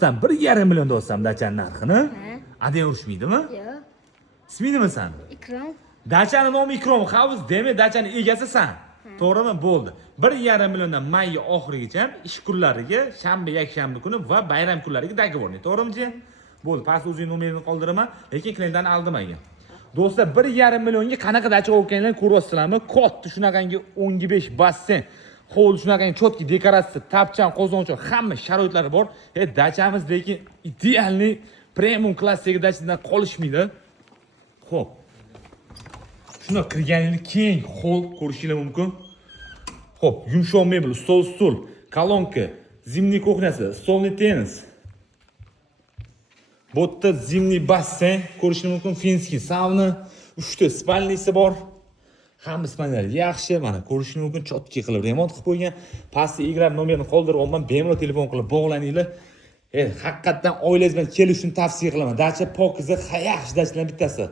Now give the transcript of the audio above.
Do'stdan 1,5 million do'stam dachani narxini. Adang urishmaydimi? Yo'q. Isming nima san? Ikrom. Dachani nomi Ikrom, havuz demak dachani egasisan. To'g'rimi? Bo'ldi. 1,5 milliondan may oxirigacha ish kunlariga, shanba, yakshanba kuni va bayram kunlariga договорni. To'g'rimi? Bo'ldi. Past o'zing nomerini qoldiraman, lekin klientdan aldimagin. Do'stlar 1,5 millionga qanaqa dacha olganinglarni ko'ryapsizlarmi? Katta shunaqangi 15 basseyn, hovli shunaqangi chotki dekoratsiya, tapchan, qozoncha, hamma sharoitlari bor. Dachamiz lekin idealniy premium klassdagi dachadan qolishmaydi. Xo'p. Shuna kirganingni keng hol ko'rishingiz mumkin. Xo'p, yumshoq mebel, stol, stul, kolonka, zimniy kuxnyasi, stolni tennis. Bu yerda zimniy basseyn ko'rishingiz mumkin, finskiy sauna, 3 ta spalnisi bor. Hamma spalnilar yaxshi, mana ko'rishingiz mumkin, chotki qilib remont qilib qo'ygan. Pastda eglar nomerini qoldirib, bemalol telefon qilib bog'laninglar. Haqiqatan oilangiz bilan kelishni tavsiya qilaman. Dacha pokiza, yaxshi dachalardan bittasi.